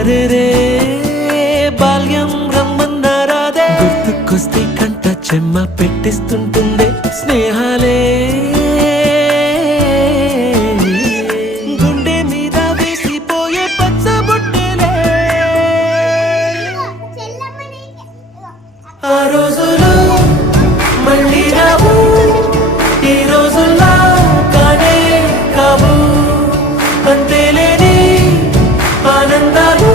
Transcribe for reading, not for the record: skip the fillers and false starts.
అరెరే బాల్యం రమ్మన్నారాదే గుర్తుకొస్తే కంట చెమ్మ పెట్టిస్తుంటుండే స్నేహాలే గుండె మీద వేసిపోయే పచ్చబొట్టెలే ఆ రోజులు మళ్ళీ రావు ఈ రోజుల్లా కానే కావు అంతేలేని ఆనందాలు